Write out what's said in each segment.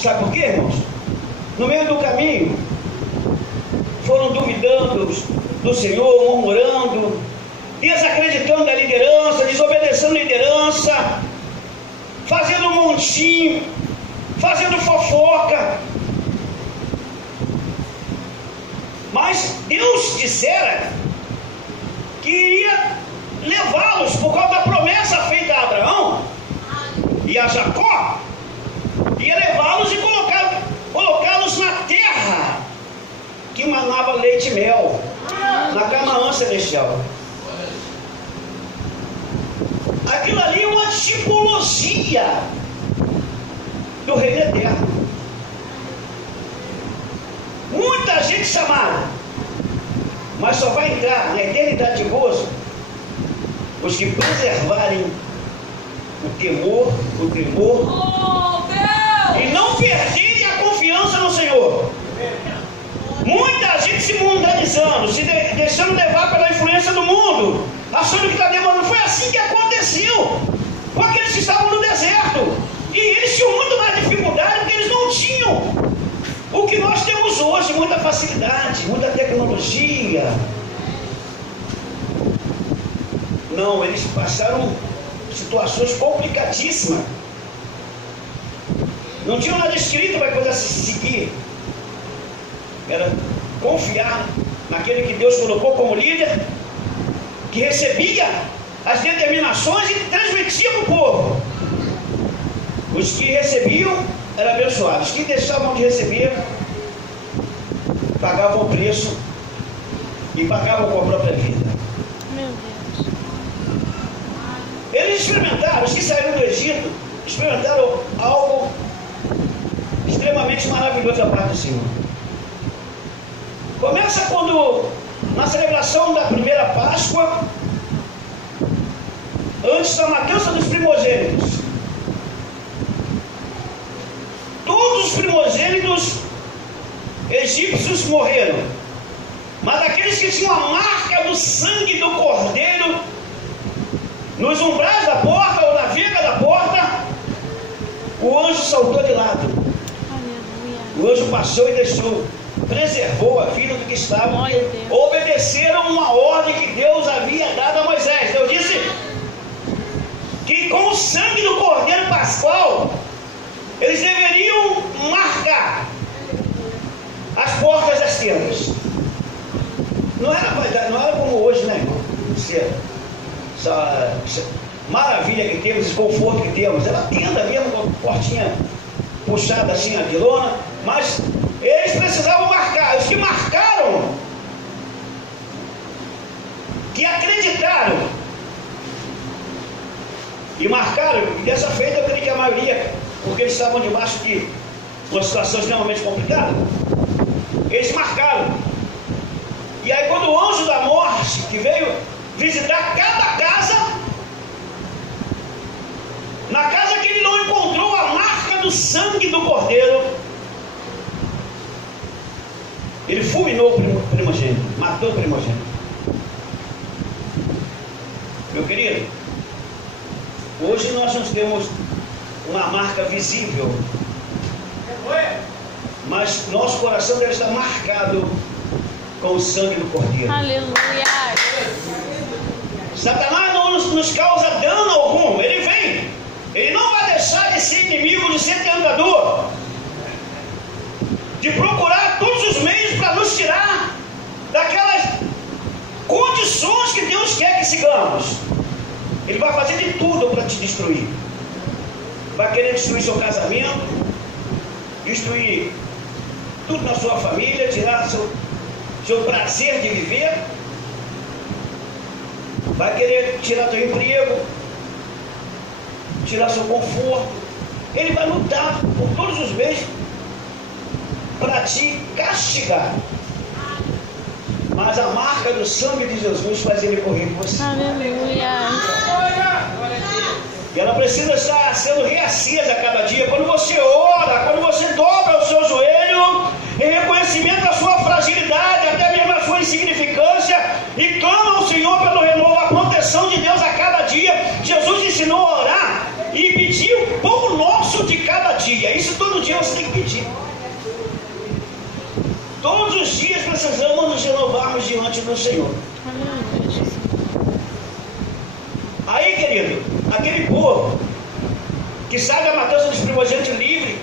Sabe por quê, irmãos? No meio do caminho, foram duvidando do Senhor, murmurando, desacreditando da liderança, desobedecendo a liderança, fazendo montinho, fazendo fofoca. Mas Deus dissera que iria levá-los por causa da promessa feita a Abraão e a Jacó, ia levá-los e colocá-los na terra que manava leite e mel, na Canaã celestial. Aquilo ali é uma tipologia do reino eterno. Muita gente chamada, mas só vai entrar na eternidade de gozo os que preservarem o temor, o tremor, e não perderem a confiança no Senhor. Muita gente se mundanizando, se deixando levar pela influência do mundo, achando que está demorando. Foi assim que aconteceu com aqueles que estavam no deserto, e eles tinham muito mais dificuldade porque eles não tinham o que nós temos hoje, muita facilidade, muita tecnologia. Não, eles passaram situações complicadíssimas. Não tinha nada escrito para poder seguir. Era confiar naquele que Deus colocou como líder, que recebia as determinações e transmitia para o povo. Os que recebiam eram abençoados. Os que deixavam de receber pagavam o preço e pagavam com a própria vida. Meu Deus. Eles experimentaram, os que saíram do Egito, experimentaram algo extremamente maravilhoso da parte do Senhor. Começa quando, na celebração da primeira Páscoa, antes da matança dos primogênitos, todos os primogênitos egípcios morreram, mas aqueles que tinham a marca do sangue do cordeiro nos umbrais da porta ou na viga da porta, o anjo saltou de lado. O anjo passou e deixou, preservou a vida do que estavam, obedeceram uma ordem que Deus havia dado a Moisés. Deus disse que com o sangue do cordeiro pascual eles deveriam marcar as portas das tendas. Não era como hoje, né, irmão? Essa maravilha que temos, esse conforto que temos. Era tenda mesmo, com a portinha puxada assim, a de lona. Mas eles precisavam marcar. Os que marcaram, que acreditaram e marcaram, e dessa feita eu creio que a maioria, porque eles estavam debaixo de uma situação extremamente complicada, eles marcaram. E aí quando o anjo da morte, que veio visitar cada casa, na casa que ele não encontrou a marca do sangue do cordeiro, ele fulminou o primogênito, matou o primogênito. Meu querido, hoje nós não temos uma marca visível, mas nosso coração deve estar marcado com o sangue do cordeiro. Aleluia. Satanás não nos causa dano algum. Ele vem, ele não vai deixar de ser inimigo, de ser tentador, de procurar todos os meios para nos tirar daquelas condições que Deus quer que sigamos. Ele vai fazer de tudo para te destruir. Vai querer destruir seu casamento, destruir tudo na sua família, tirar seu prazer de viver. Vai querer tirar teu emprego, tirar seu conforto. Ele vai lutar por todos os meios para te castigar. Mas a marca do sangue de Jesus faz ele correr por você. Aleluia. E ela precisa estar sendo reacesa a cada dia. Quando você ora, quando você dobra o seu joelho, em reconhecimento da sua fragilidade, até mesmo a sua insignificância, e clama ao Senhor pelo renovo, a proteção de Deus a cada dia. Jesus ensinou a orar e pedir o pão nosso de cada dia. Isso todo dia você tem que pedir. Todos os dias precisamos nos renovarmos diante do Senhor. Aí, querido, aquele povo que sai da matança dos primogênitos livre,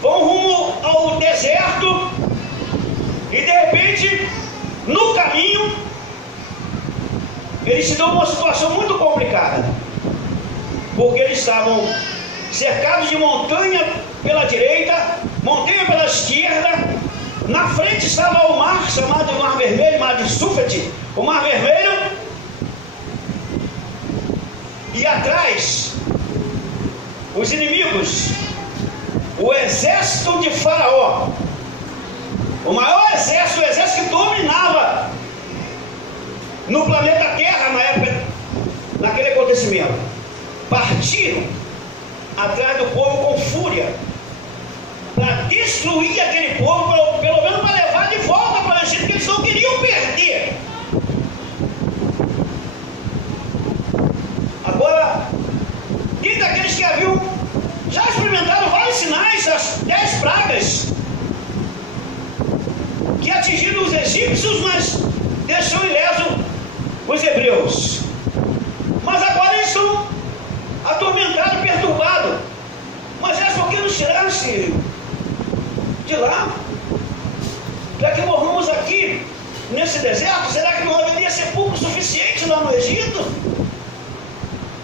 vão rumo ao deserto e de repente, no caminho, eles se dão uma situação muito complicada, porque eles estavam cercados de montanha pela direita, montanha pela esquerda. Na frente estava o mar, chamado Mar Vermelho, Mar de Sufet, o Mar Vermelho, e atrás os inimigos, o exército de Faraó, o maior exército, o exército que dominava no planeta Terra na época, naquele acontecimento, partiram atrás do povo com fúria para destruir aquele povo, pelo menos para levar de volta para o Egito, porque eles não queriam perder. Agora, quem daqueles que haviam já experimentaram vários sinais, as 10 pragas que atingiram os egípcios, mas deixou ileso os hebreus. Mas agora eles estão atormentados, perturbados. Mas por que nos tiraste de lá? Para que morramos aqui nesse deserto? Será que não haveria sepulcro suficiente lá no Egito?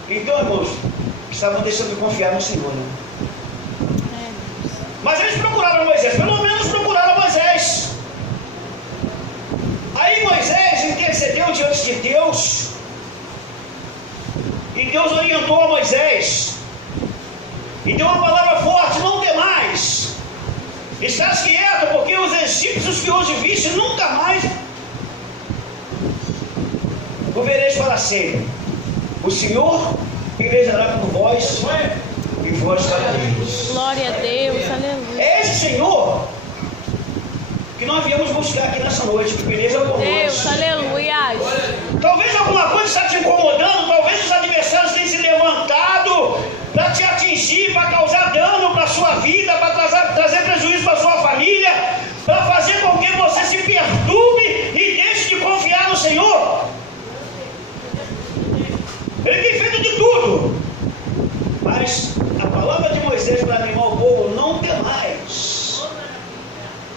Então, irmãos, estavam deixando de confiar no Senhor, né? Mas eles procuraram Moisés, pelo menos procuraram Moisés. Aí Moisés intercedeu diante de Deus, e Deus orientou a Moisés e deu uma palavra forte: não temais, estás quieto, porque os egípcios que hoje viste nunca mais o vereis para sempre. O Senhor pelejará por vós e vós para eles. Glória a Deus, aleluia. É esse Senhor que nós viemos buscar aqui nessa noite, que peleja por Deus, nós. aleluia. Talvez alguma coisa está te incomodando, talvez os adversários tenham se levantado para te atingir, para causar dano para a sua vida, para trazer prejuízo para a sua família, para fazer com que você se perturbe e deixe de confiar no Senhor. Ele tem feito de tudo, mas a palavra de Moisés para animar o povo: não temais,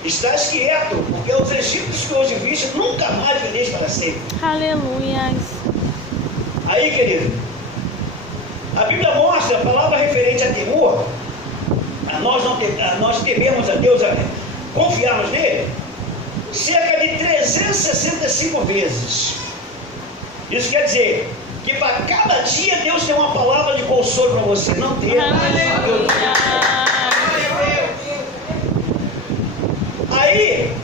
estás quieto, porque os egípcios que hoje viste nunca mais vereis para sempre. Aleluia. Aí, querido, a Bíblia mostra a palavra referente a temor, a nós tememos a Deus, confiarmos nele, cerca de 365 vezes. Isso quer dizer que para cada dia Deus tem uma palavra de consolo para você. Não tema. Aí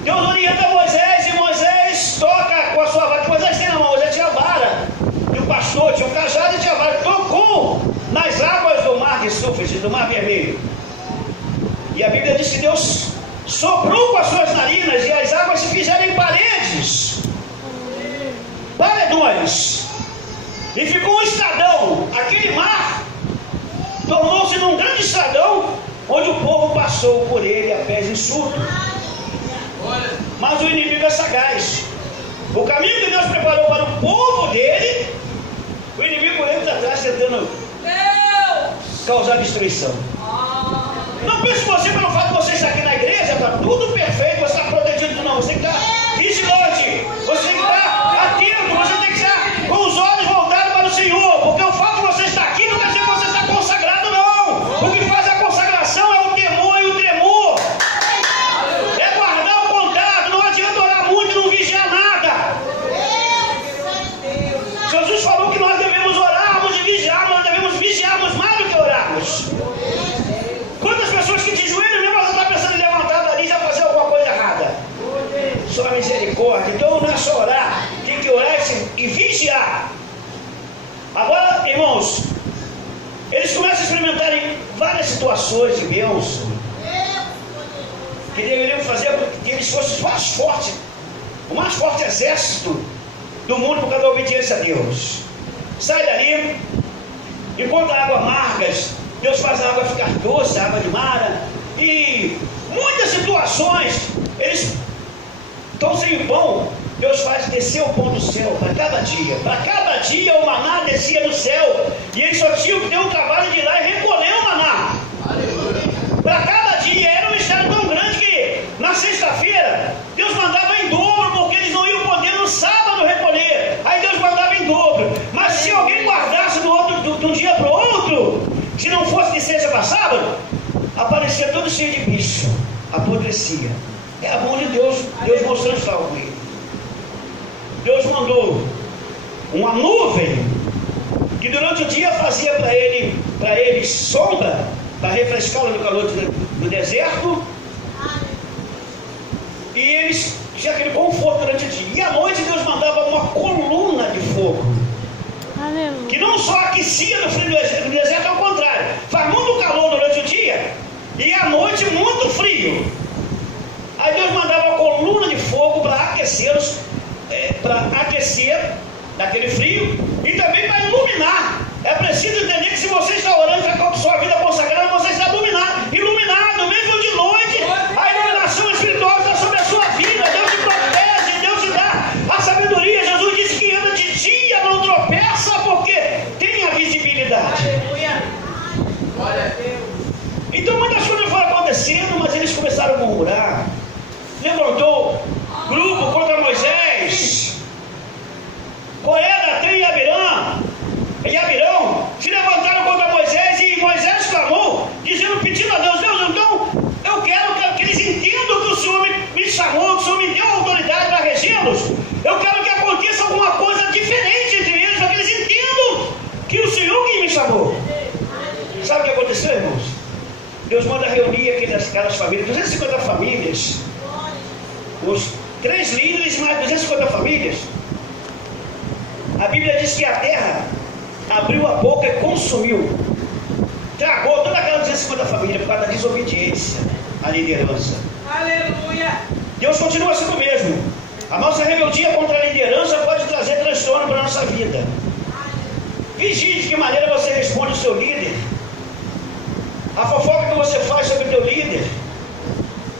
Deus orienta Moisés, e Moisés toca com a sua vara. Moisés tem na mão, Moisés tinha vara, e o pastor tinha um cajado e tinha vara. Tocou nas águas do mar de Sufet, do Mar Vermelho. E a Bíblia diz que Deus soprou com as suas narinas e as águas se fizeram em paredes, paredões, e ficou um estradão. Aquele mar tornou-se num grande estradão, onde o povo passou por ele a pés enxutos. Mas o inimigo é sagaz. O caminho que Deus preparou para o povo dele, o inimigo entra atrás tentando causar destruição. Não pense você, pelo fato de você estar aqui na igreja, está tudo perfeito, você está protegido. Não, você tem que estar vigilante, você tem que estar atento, você tem que estar com os olhos voltados para o Senhor, porque o fato de você estar aqui não quer dizer que você está consagrado, não. O que faz a consagração é o temor e o tremor, é guardar o contato. Não adianta orar muito e não vigiar nada. Jesus falou que nós devemos orarmos e vigiarmos, nós devemos vigiarmos mais do que orarmos. Quantas pessoas que de joelhos mesmo você está pensando em levantar dali e já fazer alguma coisa errada? Só misericórdia. Então não é só orar, tem que orar e vigiar. Agora, irmãos, eles começam a experimentar várias situações de bênção que deveriam fazer com que eles fossem mais fortes, o mais forte exército do mundo por causa da obediência a Deus. Sai dali, encontra águas amargas, Deus faz a água ficar doce, a água de Mara. E muitas situações, eles estão sem pão. Deus faz descer o pão do céu para cada dia. Para cada dia o maná descia do céu. E eles só tinham que ter o trabalho de ir lá e recolher o maná. Para cada dia era um mistério tão grande que na sexta-feira Deus mandava em dobro, porque eles não iam poder no sábado recolher. Aí Deus mandava em dobro. Mas se alguém guardasse de um dia para o outro, se não fosse de sexta para sábado, aparecia todo cheio de bicho, apodrecia. É a mão de Deus, Deus mostrando que estava com ele. Deus mandou uma nuvem que durante o dia fazia para eles sombra, para refrescá-lo no calor do deserto, e eles tinham aquele conforto durante o dia. E à noite Deus mandava uma coluna de fogo, que não só aquecia no frio do deserto, ao contrário, faz muito calor durante o dia e à noite muito frio. Aí Deus mandava uma coluna de fogo para aquecê-los, para aquecer daquele frio e também para iluminar. É preciso entender que se você está orando, está com a sua vida consagrada, você está iluminado, mesmo de noite. A iluminação espiritual está sobre a sua vida. Deus te protege, Deus te dá a sabedoria. Jesus disse que anda de dia, não tropeça, porque tem a visibilidade. Então muitas coisas foram acontecendo, mas eles começaram a murmurar. Levantou grupo contra Moisés. Coré, Datã e Abirão se levantaram contra Moisés, e Moisés clamou, dizendo, pedindo a Deus, então eu quero que eles entendam que o Senhor me chamou, que o Senhor me deu autoridade para regê-los. Eu quero que aconteça alguma coisa diferente entre eles, para que eles entendam que o Senhor que me chamou. Sabe o que aconteceu, irmãos? Deus manda reunir aquelas famílias, 250 famílias, os 3 líderes mais 250 famílias. A Bíblia diz que a terra abriu a boca e consumiu, tragou toda aquela 250 famílias por causa da desobediência à liderança. Aleluia! Deus continua sendo o mesmo. A nossa rebeldia contra a liderança pode trazer transtorno para a nossa vida. Vigie de que maneira você responde o seu líder, a fofoca que você faz sobre o teu líder.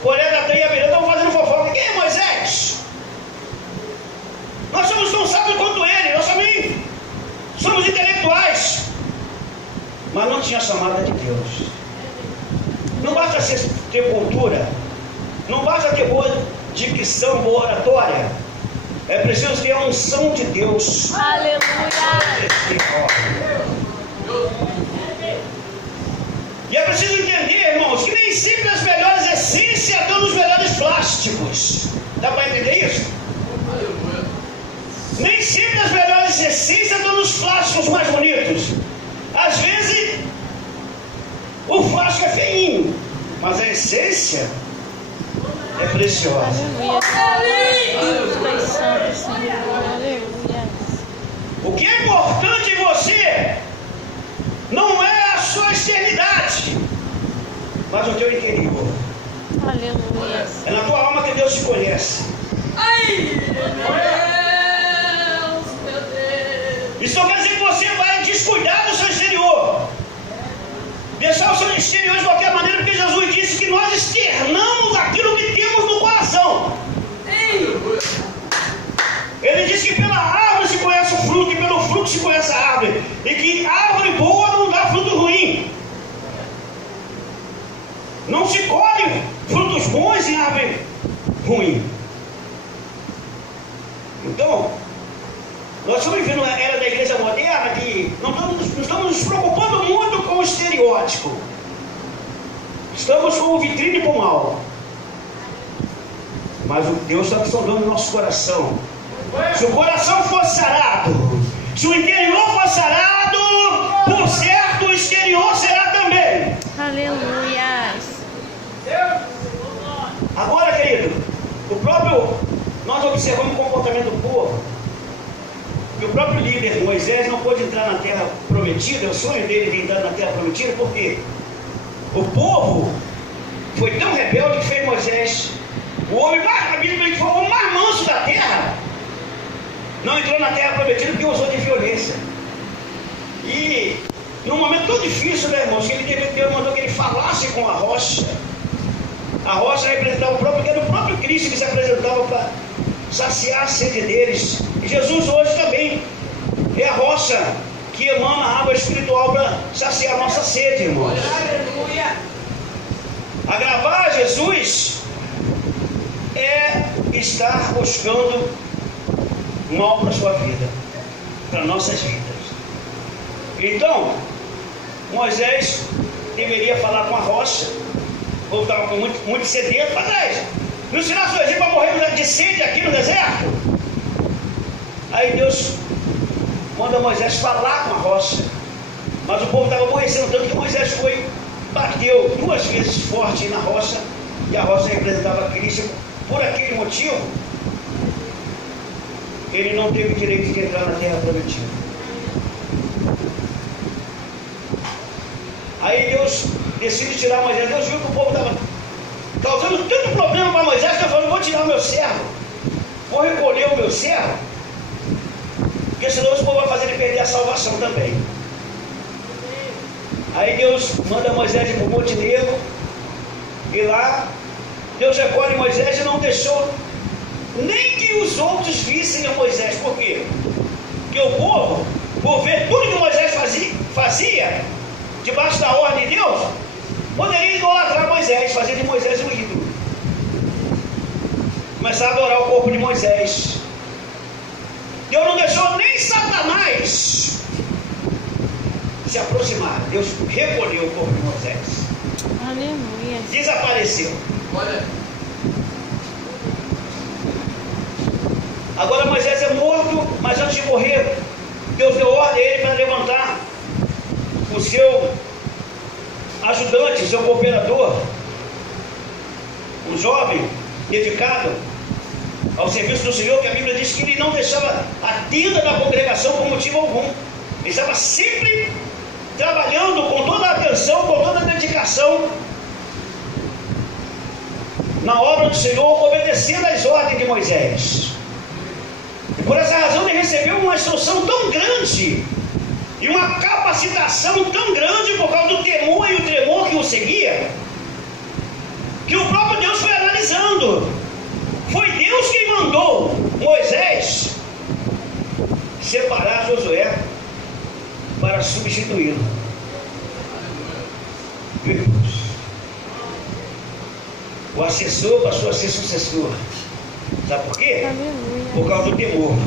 Coré, Datã e Abirão estão fazendo fofoca. Quem é Moisés? Nós somos tão sábios quanto ele, nós também somos intelectuais, mas não tinha chamada de Deus. Não basta ter cultura, não basta ter boa dicção, boa oratória, é preciso ter a unção de Deus. Aleluia! E é preciso entender, irmãos, que nem sempre as melhores essências estão nos melhores plásticos. Dá para entender isso? Nem sempre as melhores essências estão nos plásticos mais bonitos. Às vezes o plástico é feinho, mas a essência é preciosa. O que é importante em você não é a sua externidade, mas o teu interior. Aleluia. É na tua alma que Deus te conhece. Isso não quer dizer que você vai descuidar do seu exterior, deixar o seu exterior de qualquer maneira, porque Jesus disse que nós externamos aquilo que temos no coração. Ele disse que pela árvore se conhece o fruto, e pelo fruto se conhece a árvore, e que árvore boa não dá fruto ruim. Não se colhe frutos bons em árvore ruim. Então, nós estamos vivendo uma era da igreja moderna que não estamos nos preocupando muito com o estereótipo. Estamos com o vitrine para o mal. Mas o Deus está sondando o nosso coração. Se o coração for sarado, se o interior for sarado, por certo o exterior será também. Aleluia. Agora, querido, nós observamos o comportamento do povo. E o próprio líder Moisés não pôde entrar na terra prometida. O sonho dele de entrar na terra prometida, porque o povo foi tão rebelde que fez Moisés o homem mais, a Bíblia foi o mais manso da terra. Não entrou na terra prometida porque usou de violência. E num momento tão difícil, né, irmãos, que Deus mandou que ele falasse com a rocha. A rocha representava o próprio, era o próprio Cristo que se apresentava para saciar a sede deles. E Jesus hoje também é a rocha que emana a água espiritual para saciar a nossa sede, irmãos. Aleluia! Agravar Jesus é estar buscando mal para a sua vida, para nossas vidas. Então, Moisés deveria falar com a rocha. O povo estava muito sedento para trás. Não ensinar seu Egito para morrer de sede aqui no deserto. Aí Deus manda Moisés falar com a rocha. Mas o povo estava aborrecendo tanto que Moisés bateu 2 vezes forte na rocha. E a rocha representava Cristo. Por aquele motivo, ele não teve direito de entrar na terra prometida. Aí Deus decide tirar Moisés. Deus viu que o povo estava causando tanto problema para Moisés, que ele falou: vou tirar o meu servo, vou recolher o meu servo, porque senão o povo vai fazer ele perder a salvação também. Aí Deus manda Moisés ir para o Monte Negro, e lá Deus recolhe Moisés e não deixou nem que os outros vissem a Moisés. Por quê? Porque o povo, por ver tudo que Moisés fazia debaixo da ordem de Deus, poderia idolatrar Moisés, fazer de Moisés um ídolo, começar a adorar o corpo de Moisés. Deus não deixou nem Satanás se aproximar. Deus recolheu o corpo de Moisés. Aleluia. Desapareceu. Olha. Agora Moisés é morto, mas antes de morrer, Deus deu ordem a ele para levantar o seu ajudante, seu cooperador, um jovem dedicado ao serviço do Senhor, que a Bíblia diz que ele não deixava a tenda da congregação por motivo algum. Ele estava sempre trabalhando com toda a atenção, com toda a dedicação na obra do Senhor, obedecendo às ordens de Moisés. E por essa razão ele recebeu uma instrução tão grande e uma capacitação tão grande por causa do temor e o tremor que o seguia, que o próprio Deus foi analisando. Foi Deus quem mandou Moisés separar Josué para substituí-lo. O assessor passou a ser sucessor. Sabe por quê? Aleluia. Por causa do temor.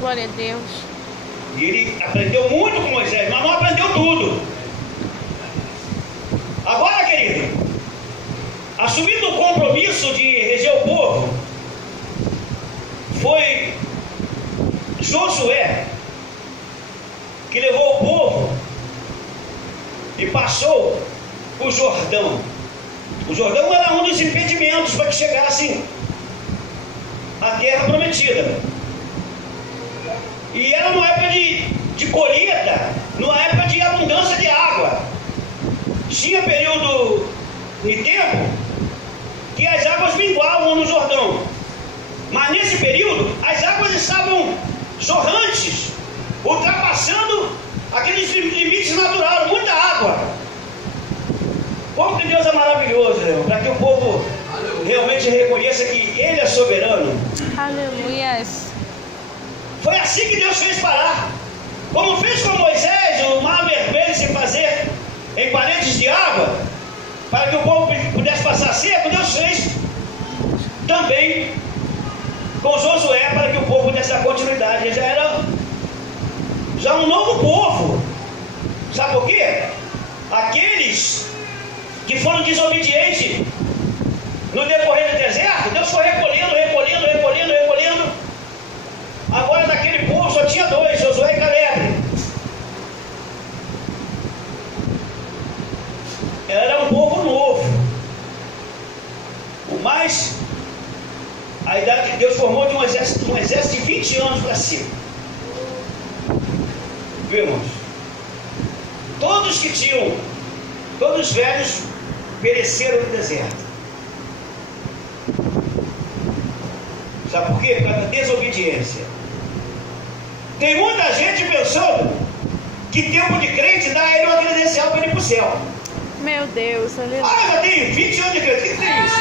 Glória a Deus. E ele aprendeu muito com Moisés, mas não aprendeu tudo. Agora, querido, assumindo o compromisso de reger o povo, foi Josué que levou o povo e passou o Jordão. O Jordão era um dos impedimentos para que chegassem à terra prometida. E era numa época de colheita, numa época de abundância de água. Tinha período de tempo que as águas minguavam no Jordão. Mas nesse período, as águas estavam jorrantes, ultrapassando aqueles limites naturais, muita água. Como que Deus é maravilhoso, para que o povo realmente reconheça que Ele é soberano. Aleluia. Foi assim que Deus fez parar. Como fez com Moisés, o mar vermelho se fazer em paredes de água, para que o povo pudesse passar seco, Deus fez também com Josué, para que o povo pudesse dar continuidade. Ele já era um novo povo. Sabe por quê? Aqueles que foram desobedientes no decorrer do deserto, Deus foi recolhendo. Agora daquele povo só tinha 2, Josué e Caleb. Era um povo novo. Mas a idade que Deus formou de um exército de 20 anos para cima. Viu, irmãos? Todos os velhos pereceram no deserto. Sabe por quê? Por causa da desobediência. Tem muita gente pensando que tempo de crente dá a ele uma credencial para ele ir para o céu. Meu Deus, aleluia. Ah, já tem 20 anos de crente. O que tem isso?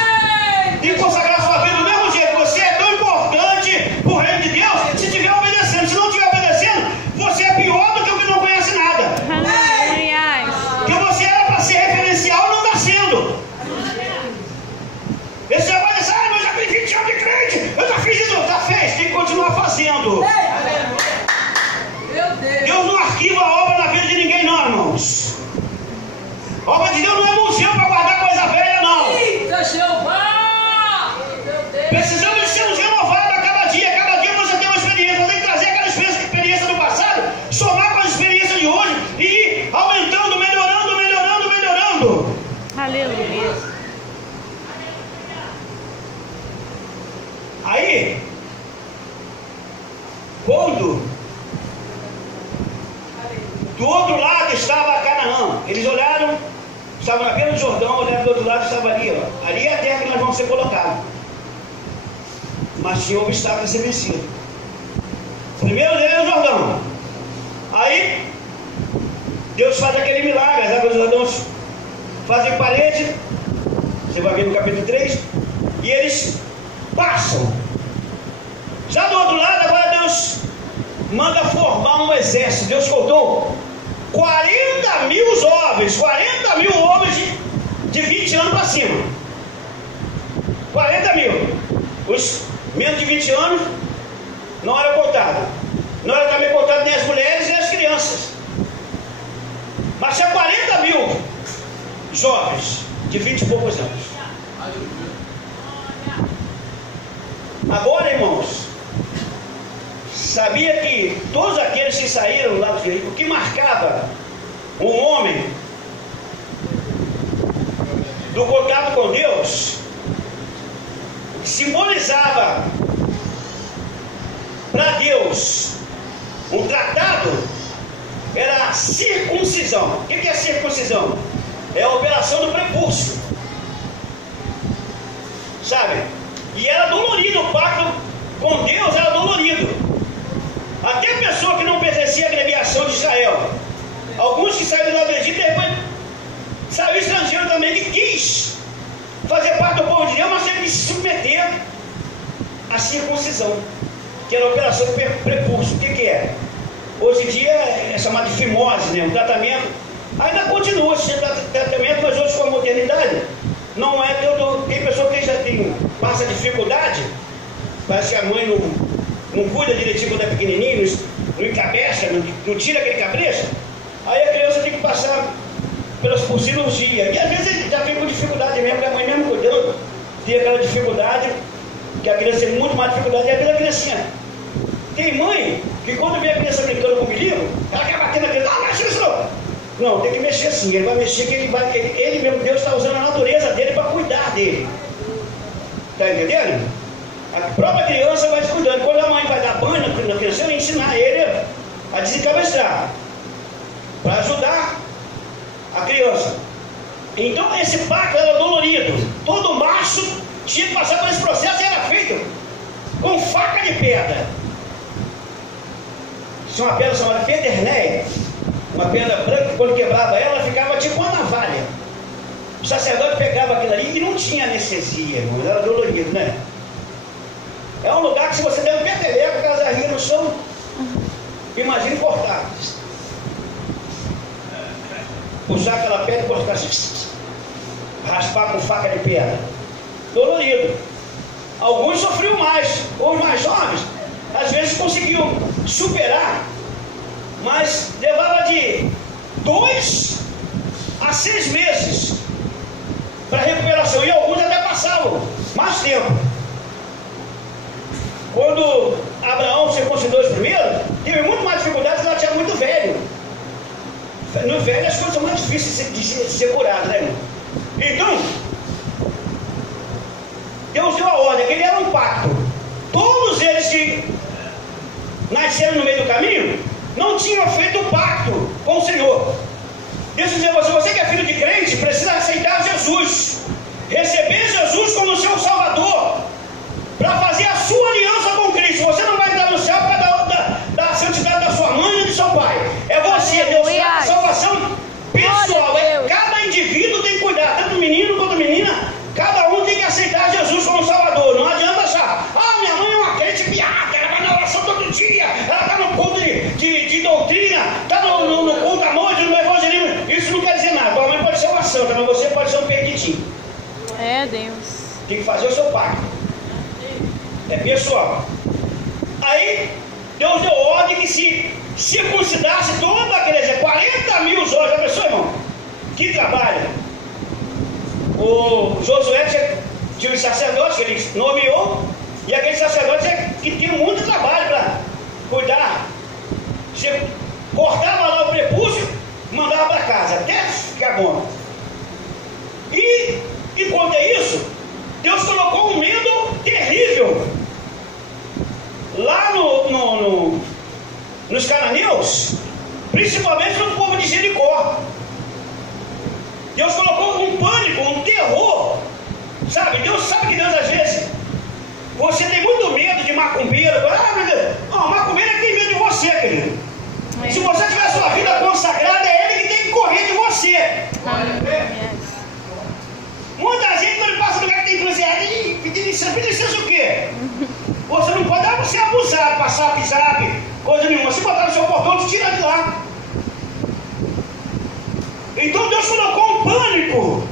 Tem que consagrar sua vida do mesmo jeito. Você é tão importante para o reino de Deus se estiver obedecendo. Se não estiver obedecendo, você é pior do que o que não conhece nada. Aleluia. Porque você era para ser referencial, não está sendo. Esse negócio de dizer, eu já fiz 20 anos de crente, eu já fiz isso, já fez, tem que continuar fazendo. Deus não arquiva a obra na vida de ninguém, não, irmãos. A obra de Deus não é museu para guardar coisa velha, não. Precisamos de sermos renovados a cada dia. Cada dia você tem uma experiência. Você tem que trazer aquela experiência do passado, somar com a experiência de hoje e ir aumentando, melhorando. Aleluia. Aí, quando do outro lado estava Canaã, eles olharam, estavam na beira do Jordão, olharam do outro lado, estava ali, ó. Ali é a terra que nós vamos ser colocados. Mas tinha um obstáculo a ser vencido. Primeiro dele é o Jordão. Aí, Deus faz aquele milagre, as águas do Jordão fazem parede, você vai ver no capítulo 3, e eles passam. Já do outro lado, agora Deus manda formar um exército. Deus contou 40 mil jovens, 40 mil homens de 20 anos para cima. 40 mil. Os menos de 20 anos não eram contados. Não era também contado nem as mulheres nem as crianças. Mas tinha 40 mil jovens de 20 e poucos anos. Agora, irmãos, sabia que todos aqueles que saíram lá do Jericó, o que marcava um homem do contato com Deus, simbolizava para Deus um tratado, era a circuncisão. O que é a circuncisão? É a operação do prepúcio, sabe? E era dolorido, o pacto com Deus era dolorido. Até a pessoa que não pertencia à agremiação de Israel, alguns que saíram do Egito, depois saiu estrangeiro também que quis fazer parte do povo de Deus, mas teve que se submeter à circuncisão, que era a operação do prepúcio. O que é? Hoje em dia é chamado de fimose, né? Um tratamento. Ainda continua sendo tratamento, mas hoje com a modernidade não é todo. Tem pessoa que já passa dificuldade, parece que a mãe não cuida direitinho quando é pequenininho, não encabeça, não tira aquele cabeça, aí a criança tem que passar por cirurgia. E às vezes ele já fica com dificuldade mesmo, que a mãe mesmo cuidando, tem aquela dificuldade, que a criança tem muito mais dificuldade, e a vida criancinha. Tem mãe que quando vê a criança brincando com o menino, ela quer bater na criança, não mexe isso não. Não, tem que mexer assim, ele vai mexer, que ele mesmo, Deus está usando a natureza dele para cuidar dele. Está entendendo? A própria criança vai se cuidando. Quando a mãe vai dar banho na criança, vai ensinar ele a desencabestrar, para ajudar a criança. Então esse pacto era dolorido. Todo macho tinha que passar por esse processo e era feito com faca de pedra. Tinha uma pedra chamada pederneia, uma pedra branca, quando quebrava ela ficava tipo uma navalha. O sacerdote pegava aquilo ali e não tinha anestesia, irmão, era dolorido, né? É um lugar que se você der um peteleco, casaria no chão, imagine cortar. Puxar aquela pedra e cortar, raspar com faca de pedra. Dolorido. Alguns sofriam mais, os mais jovens, às vezes conseguiam superar, mas levava de 2 a 6 meses para recuperação, e alguns até passavam mais tempo. Quando Abraão circuncidou os primeiros, teve muito mais dificuldade, porque ela tinha muito velho. No velho as coisas são mais difíceis de ser curadas, né, irmão? Então, Deus deu a ordem, que ele era um pacto. Todos eles que nasceram no meio do caminho não tinham feito pacto com o Senhor. Deus dizia a você, você que é filho de crente, precisa aceitar Jesus, receber Jesus como seu Salvador, para fazer a sua aliança com Cristo. Você não vai entrar no céu por causa da santidade da sua mãe e do seu pai. É você, Deus Senhor, mas você pode ser um perditinho. É, Deus. Tem que fazer o seu pacto. É pessoal. Aí, Deus deu ordem que se circuncidasse todo aquele exército, 40 mil homens. Já pensou, irmão? Que trabalho. O Josué tinha os sacerdotes que ele nomeou, e aqueles sacerdotes que tinham muito trabalho para cuidar. Você cortava lá o prepúcio, mandava para casa, até ficar bom. E enquanto é isso, Deus colocou um medo terrível lá nos cananeus, principalmente no povo de Jericó. Deus colocou um pânico, um terror. Sabe, Deus sabe que Deus às vezes, você tem muito medo de macumbeiro. Ah, meu Deus, não, macumbeiro é que tem medo de você, querido. Se você tiver sua vida consagrada, é ele que tem que correr de você. Muita gente, quando passa no lugar que tem influência, pedir licença o quê? Você não pode dar você abusar, passar, pisar, coisa nenhuma. Se botar no seu portão, te tira de lá. Então Deus colocou um pânico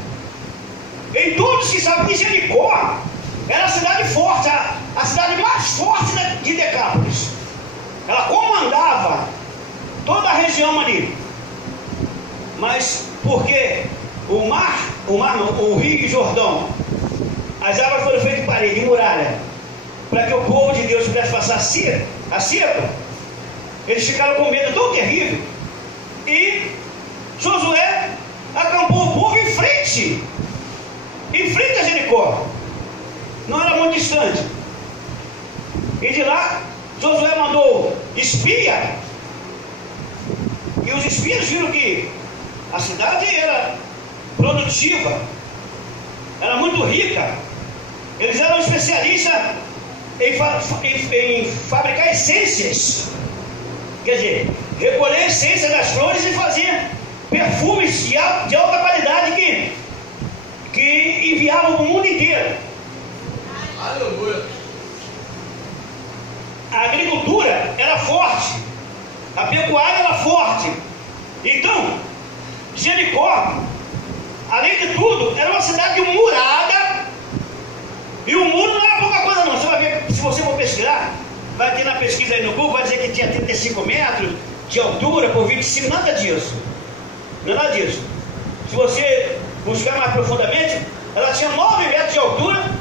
em todos que sabem que Jericó era a cidade forte, a cidade mais forte de Decápolis. Ela comandava toda a região ali. Mas porque o rio Jordão, as águas foram feitas de parede, de muralha, para que o povo de Deus pudesse passar a seca, eles ficaram com medo tão terrível. E Josué acampou o povo em frente a Jericó. Não era muito distante. E de lá, Josué mandou espia. E os espias viram que a cidade era produtiva, era muito rica. Eles eram especialistas em fabricar essências. Quer dizer, recolher a essência das flores e fazer perfumes de alta qualidade que enviavam para o mundo inteiro. Aleluia. A agricultura era forte, a pecuária era forte. Então, Jericó, além de tudo, era uma cidade murada. E o muro não era pouca coisa não. Você vai ver, se você for pesquisar, vai ter na pesquisa aí no Google, vai dizer que tinha 35 metros de altura por 25, nada disso. Não é nada disso. Se você buscar mais profundamente, ela tinha 9 metros de altura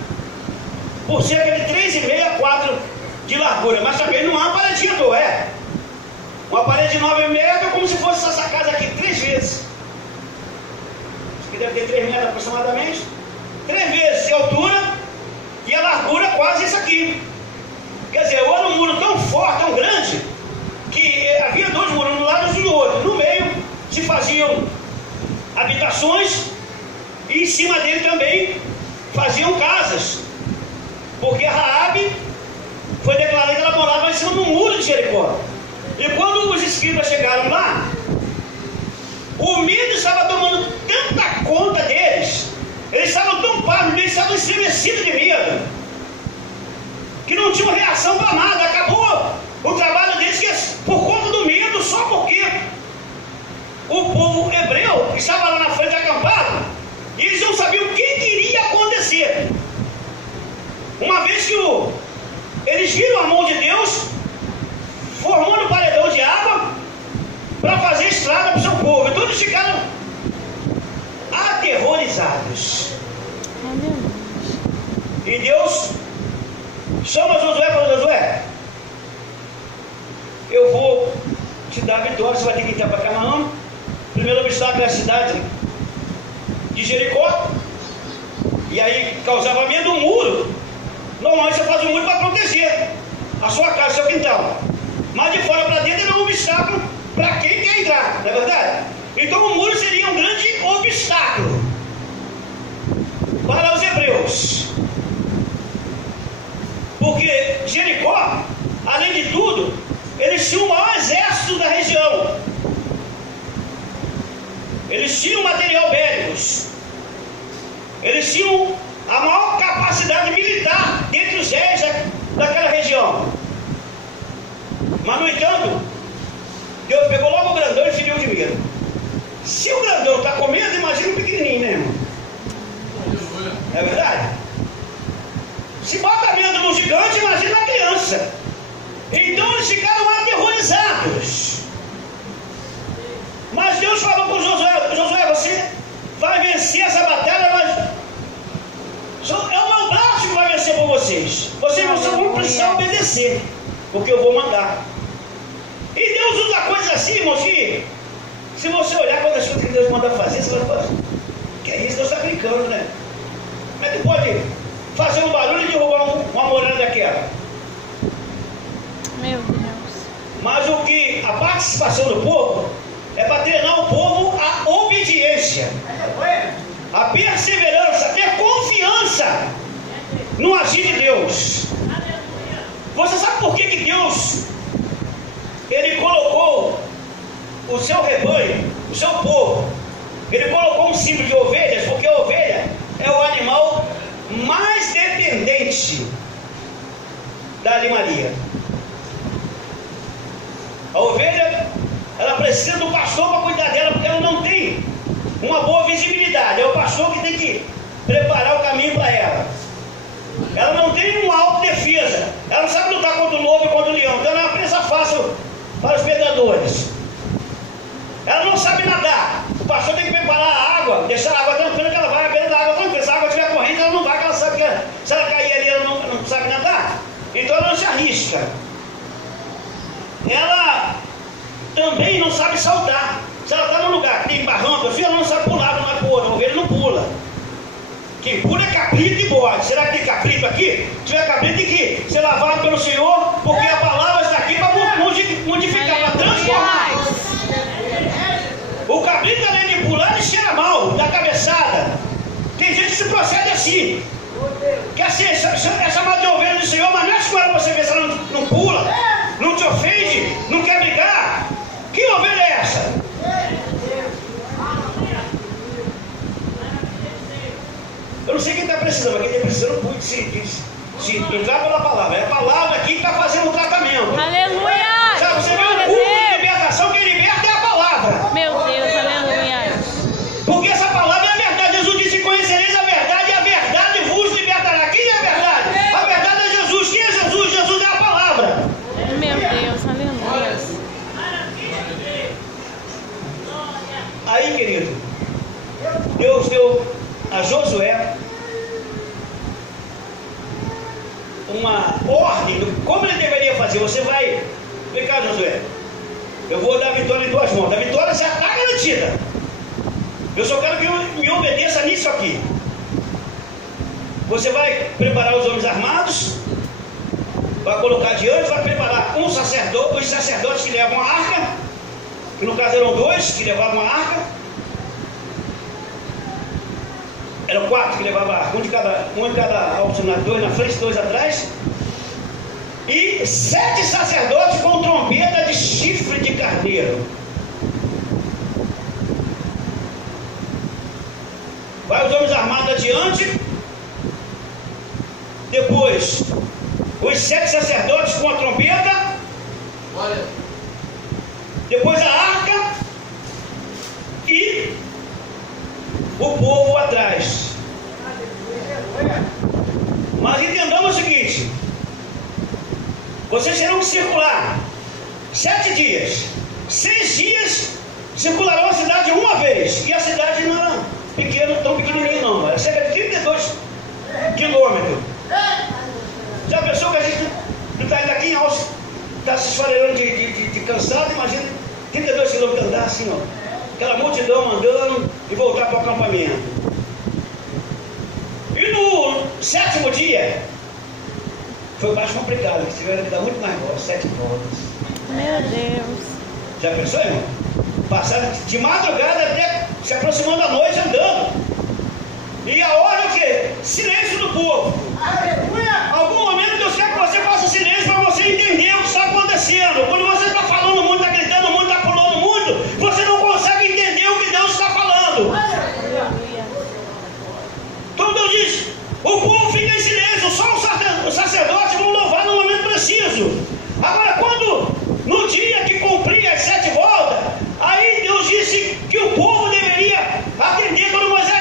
por cerca de 3,5 a 4 de largura. Mas também não é uma paredinha à toa, é. Uma parede de 9 metros é como se fosse essa casa aqui 3 vezes. Isso aqui deve ter 3 metros aproximadamente. 3 vezes de altura e a largura quase isso aqui. Quer dizer, era um muro tão forte, tão grande, que havia 2 muros, um lado e do outro. No meio se faziam habitações e em cima dele também faziam casas. Porque a Raabe foi declarada que ela morava em cima do muro de Jericó. E quando os escribas chegaram lá, o medo estava tomando tanta conta deles, eles estavam tão pálidos, eles estavam estremecidos de medo, que não tinham reação para nada. Acabou o trabalho deles por conta do medo, só porque o povo hebreu estava lá na frente acampado e eles não sabiam o que iria acontecer. Uma vez que eles viram a mão de Deus formando um paredão de água para fazer estrada para o seu povo, então eles ficaram aterrorizados. E Deus chama Josué e fala: Josué, eu vou te dar a vitória, você vai ter que entrar para Canaã. O primeiro obstáculo é a cidade de Jericó, e aí causava medo do muro. Normalmente você faz um muro para proteger a sua casa, seu quintal, mas de fora para dentro era um obstáculo para quem quer entrar, não é verdade? Então o muro seria um grande obstáculo para os hebreus, porque Jericó, além de tudo, eles tinham o maior exército da região, eles tinham material bélicos, eles tinham a maior capacidade militar dentre os 10 daquela região. Mas no entanto, Deus pegou logo o grandão e feriu de medo. Se o grandão está com medo, imagina o pequenininho, ser, porque eu vou mandar. E Deus usa coisas assim, irmãos, que se você olhar para as coisas que Deus manda fazer, você vai falar, que é isso? Deus está brincando, né? Como é que pode fazer um barulho e derrubar uma muralha daquela? Meu Deus. Mas o que a participação do povo é para treinar o povo a obediência, a perseverança, ter confiança no agir de Deus. Você sabe por que Deus ele colocou o seu rebanho, o seu povo, ele colocou um símbolo de ovelhas? Porque a ovelha é o animal mais dependente da animalia. A ovelha, ela precisa do pastor para cuidar dela, porque ela não tem uma boa visibilidade. É o pastor que tem que preparar o caminho para ela. Ela não tem uma autodefesa. Ela não sabe lutar contra o lobo e contra o leão. Então ela é uma presa fácil para os predadores. Ela não sabe nadar. O pastor tem que preparar a água, deixar a água tranquila, que ela vai à beira da água tranquila. Se a água estiver correndo, ela não vai, porque ela sabe que se ela cair ali, ela não sabe nadar. Então ela não se arrisca. Ela também não sabe saltar. Se ela está num lugar que tem barranco, ela não sabe pular de um lado para o outro. A ovelha não pula. Quem pula é cabrito e bode. Será que tem cabrito aqui? Se tiver cabrito, tem que ser lavado pelo Senhor, porque a palavra está aqui para modificar, para transformar. O cabrito, além de pular, ele cheira mal, da cabeçada. Tem gente que se procede assim. Quer ser chamado de ovelha do Senhor, mas mexe com ela para você ver se ela não pula, não te ofende, não quer brigar. Que ovelha é essa? Eu não sei quem está precisando, mas quem está precisando pode se entrar pela palavra. É a palavra aqui que está fazendo o tratamento. Aleluia! Sabe, você vê um culto de libertação, quem liberta é a palavra. Meu Deus, aleluia! Porque essa palavra é a verdade. Jesus disse: conhecereis a verdade, e a verdade vos libertará. Quem é a verdade? A verdade é Jesus. Quem é Jesus? Jesus é a palavra. Meu Deus, aleluia! Aí, querido, Deus deu a Josué uma ordem do como ele deveria fazer. Você vai, vem cá, Josué, eu vou dar a vitória em tuas mãos. A vitória já está garantida. Eu só quero que me obedeça nisso aqui. Você vai preparar os homens armados, vai colocar diante, vai preparar os sacerdotes que levam a arca, que no caso eram 2 que levavam a arca. Eram 4 que levavam a arca, um de cada alçada, 2 na frente, 2 atrás. E 7 sacerdotes com trombeta de chifre de carneiro. Vai os homens armados adiante. Depois, os 7 sacerdotes com a trombeta. Depois a arca. E o povo atrás. Mas entendamos o seguinte: vocês terão que circular 7 dias. 6 dias circularão a cidade uma vez. E a cidade não era pequena, tão pequenininha não, era cerca de 32 quilômetros. Já pensou que a gente não está indo aqui em Alça, está se esfarelando de cansado? Imagina 32 quilômetros andar assim, ó. Aquela multidão andando e voltar para o acampamento. E no 7º dia foi mais complicado, eles tiveram que dar muito mais voltas, 7 voltas. Meu Deus. Já pensou, irmão? Passaram de madrugada até se aproximando da noite andando. E a hora é o quê? Silêncio do povo. Aleluia! Algum momento Deus quer que você faça silêncio para você entender o que está acontecendo. Quando você está falando muito, está gritando muito, está pulando muito, você não consegue entender o que Deus está falando. Então Deus diz: o povo fica em silêncio, só os sacerdotes vão louvar no momento preciso. Agora, quando no dia que cumprir as 7 voltas, aí Deus disse que o povo deveria atender quando Moisés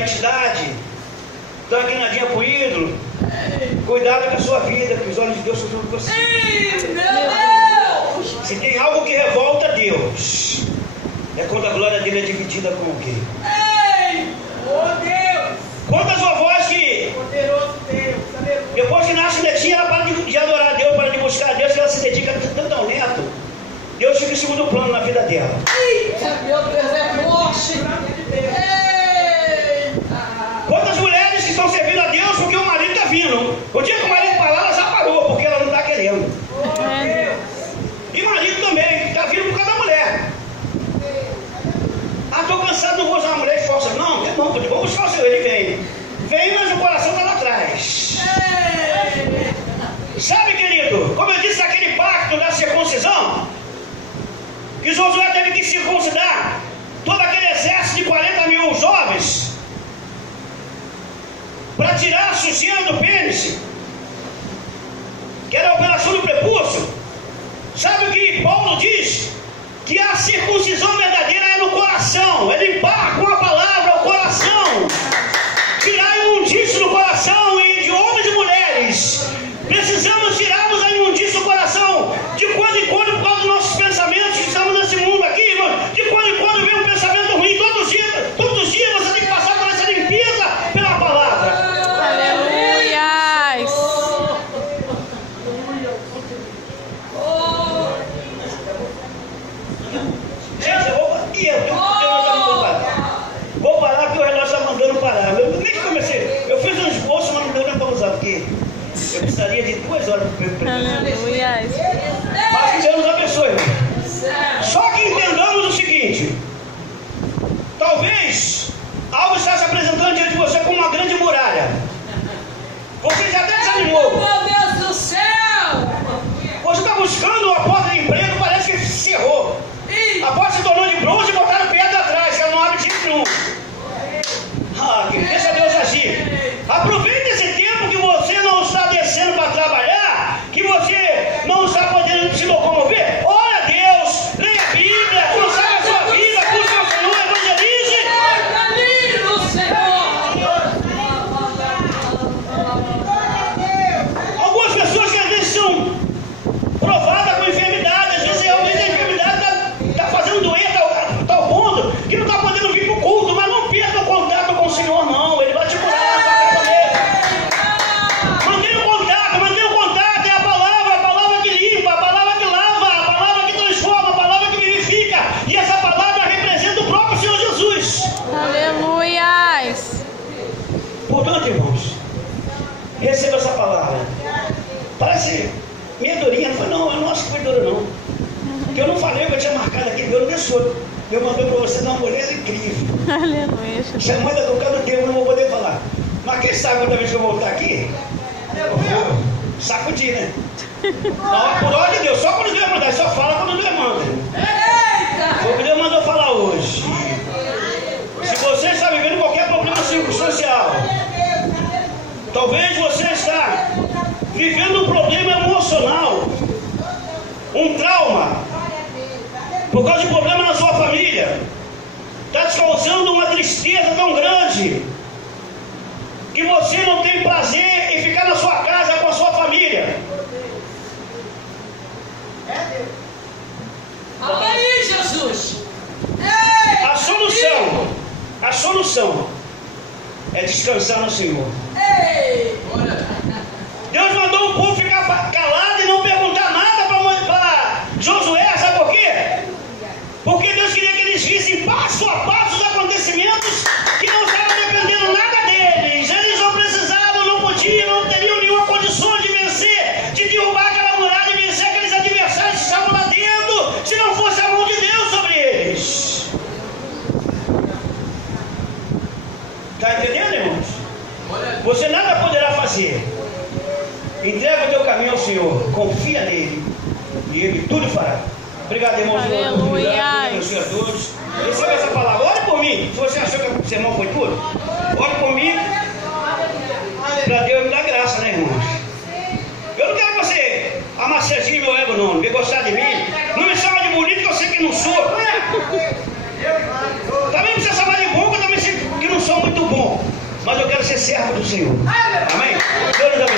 a entidade, está inclinadinha para o ídolo, cuidado com a sua vida, que os olhos de Deus são sobre você. Se tem algo que revolta Deus, é quando a glória dele é dividida com alguém. Quantas vovós que depois que nasce netinha, ela para de adorar a Deus, para de buscar a Deus, ela se dedica tanto ao neto, Deus fica em segundo plano na vida dela. Meu Deus, é forte. Quantas mulheres que estão servindo a Deus porque o marido está vindo? O dia que o marido falar, ela já parou, porque ela não está querendo. E marido também, está vindo por causa da mulher. Ah, estou cansado, não vou usar uma mulher de força. Não, é bom, vamos buscar o Senhor, ele vem. Vem, mas o coração está lá atrás. Sabe, querido, como eu disse naquele pacto da circuncisão, que Josué teve que circuncidar todo aquele exército de 40 mil jovens para tirar a sujeira do pênis, que era a operação do prepúcio. Sabe o que Paulo diz? Que a circuncisão verdadeira é no coração, é limpar com a palavra o coração, tirar a imundície do coração, e de homens e mulheres precisamos tirarmos a imundície do coração de quando em quando, por causa dos nossos pensamentos que estamos nesse mundo aqui, irmão. De quando em quando vem um pensamento ruim, todos os dias você tem que passar por essa limpeza pela palavra. Aleluia! Gente, vou parar porque o relógio está mandando parar. Eu nem que comecei, eu fiz um esboço, mas não deu nem para usar, porque eu precisaria de 2 horas para Aleluia! Mas que Deus nos abençoe. Só que entendamos o seguinte: talvez algo está se apresentando diante de você como uma grande muralha. Você já até desanimou. Meu Deus do céu! Você está buscando a porta de emprego, parece que se cerrou. A porta se tornou de bronze e botaram pedra atrás, que ela não abre de jeito nenhum. Deixa Deus agir. Aproveite esse tempo que você não está descendo para trabalhar, que você não está podendo se locomover. Ora a Deus, leia a Bíblia, consagre a sua vida, busque o Senhor, evangelize. Algumas pessoas que às vezes são provadas com enfermidade, às vezes a enfermidade está fazendo doer a tal ponto que não está podendo vir para o culto, mas não perca o contato com o Senhor, não. Ele vai te curar na sua casa mesmo. Mantenha o contato, é a palavra que limpa, a palavra que lava, a palavra que transforma, a palavra que vivifica. E essa palavra representa o próprio Senhor Jesus. Aleluia! Portanto, irmãos, receba essa palavra. Parece minha Dorinha, não foi não, eu não acho que foi Dora não. Porque eu não falei que eu tinha marcado aqui, Deus não deixou. Eu mandei para você dar uma mulher incrível. Aleluia! Chamando a do canto tempo, eu não vou poder falar. Mas quem sabe outra vez que eu voltar aqui, eu vou sacudir, né? Não, por ordem de Deus, só quando Deus mandar, só fala quando Deus manda. Foi o que Deus mandou falar hoje. Se você está vivendo qualquer problema circunstancial, talvez você está vivendo um problema emocional, um trauma, por causa de problema na sua família, está te causando uma tristeza tão grande que você não tem prazer em ficar na sua casa com a sua família. Fala aí, Jesus! A solução é descansar no Senhor. Deus mandou o povo ficar calado e não perguntar nada para Josué, sabe por quê? Porque Deus queria que eles vissem passo a passo os acontecimentos que não estavam dependendo nada deles. Eles não precisavam, não podiam, não teriam nenhuma condição de vencer, de derrubar aquela muralha e vencer aqueles adversários que estavam lá dentro, se não fosse a mão de Deus sobre eles. Está entendendo, irmãos? Você nada poderá fazer. Entrega o teu caminho ao Senhor, confia nele e ele tudo fará. Obrigado, irmãos. Aleluia. Deus a todos. Receba essa palavra. Ore por mim. Se você achou que o sermão foi tudo, ore por mim. Para Deus me dar graça, né, irmãos? Eu não quero que você amassageie meu ego, não. Não quer gostar de mim. Não me chama de bonito, que eu sei que não sou. Também não precisa chamar de bom, que eu também sei que não sou muito bom. servo do Senhor. Amém? Deus nos